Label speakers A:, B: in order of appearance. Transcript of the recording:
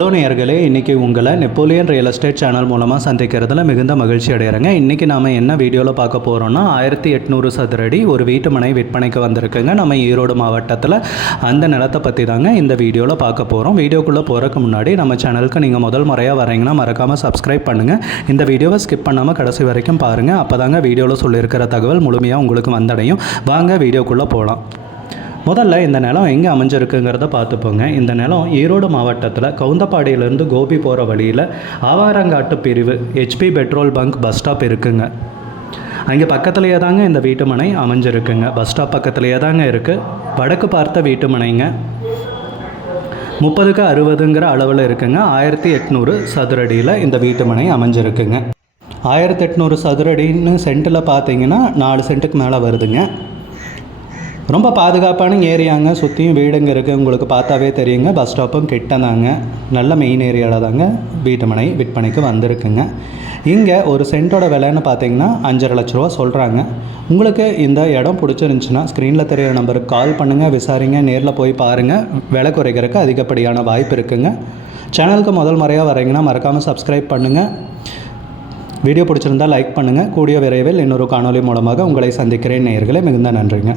A: Hello நேயர்களே இன்றைக்கி உங்களை நெப்போலியன் ரியல் எஸ்டேட் சேனல் மூலமாக சந்திக்கிறதுல மிகுந்த மகிழ்ச்சி அடைகிறேங்க இன்றைக்கி நாம் என்ன வீடியோவில் பார்க்க போகிறோம்னா ஆயிரத்தி எட்நூறு சதுரடி ஒரு வீட்டு மனை விற்பனைக்கு வந்திருக்குங்க. நம்ம ஈரோடு மாவட்டத்தில் அந்த நிலத்தை பற்றி தாங்க இந்த வீடியோவில் பார்க்க போகிறோம் வீடியோக்குள்ளே போகிறதுக்கு முன்னாடி நம்ம சேனலுக்கு நீங்கள் முதல் முறையாக வரீங்கன்னா மறக்காமல் சப்ஸ்கிரைப் பண்ணுங்கள் இந்த வீடியோவை ஸ்கிப் பண்ணாமல் கடைசி வரைக்கும் பாருங்கள் அப்போ தாங்க வீடியோவில் சொல்லியிருக்கிற தகவல் முழுமையாக உங்களுக்கு வந்தடையும். வாங்க வீடியோக்குள்ளே போகலாம் முதல்ல இந்த நிலம் எங்கே அமைஞ்சிருக்குங்கிறத பார்த்துப்போங்க. இந்த நிலம் ஈரோடு மாவட்டத்தில் கவுந்தப்பாடியிலேருந்து கோபி போகிற வழியில் ஆவாரங்காட்டு பிரிவு HP petrol bunk bus stop இருக்குங்க. அங்கே பக்கத்துலேயே தாங்க இந்த வீட்டுமனை அமைஞ்சிருக்குங்க. பஸ் ஸ்டாப் பக்கத்துலேயே தாங்க இருக்குது வடக்கு பார்த்த வீட்டுமனைங்க. முப்பதுக்கு அறுபதுங்கிற அளவில் இருக்குங்க. ஆயிரத்தி எட்நூறு சதுரடியில் இந்த வீட்டுமனை அமைஞ்சிருக்குங்க. ஆயிரத்தி எட்நூறு சதுரடின்னு சென்ட்டில் பார்த்தீங்கன்னா நாலு சென்ட்டுக்கு மேலே வருதுங்க. ரொம்ப பாதுகாப்பான ஏரியாங்க. சுற்றியும் வீடுங்க இருக்குது உங்களுக்கு பார்த்தாவே தெரியுங்க. பஸ் ஸ்டாப்பும் கிட்ட தாங்க நல்ல மெயின் ஏரியாவில் தாங்க வீட்டுமனை விற்பனைக்கு வந்திருக்குங்க. இங்கே ஒரு சென்ட்டோட விலைன்னு பார்த்தீங்கன்னா அஞ்சரை லட்ச ரூபா சொல்கிறாங்க உங்களுக்கு இந்த இடம் பிடிச்சிருந்துச்சுன்னா ஸ்க்ரீனில் தெரியிற நம்பருக்கு கால் பண்ணுங்கள் விசாரிங்க. நேரில் போய் பாருங்கள் விலை குறைக்கிறதுக்கு அதிகப்படியான வாய்ப்பு இருக்குங்க. சேனலுக்கு முதல் முறையாக வரீங்கன்னா மறக்காமல் சப்ஸ்கிரைப் பண்ணுங்கள் வீடியோ பிடிச்சிருந்தால் லைக் பண்ணுங்கள் கூடிய விரைவில் இன்னொரு காணொலி மூலமாக உங்களை சந்திக்கிறேன். நேயர்களே மிகுந்த நன்றிங்க.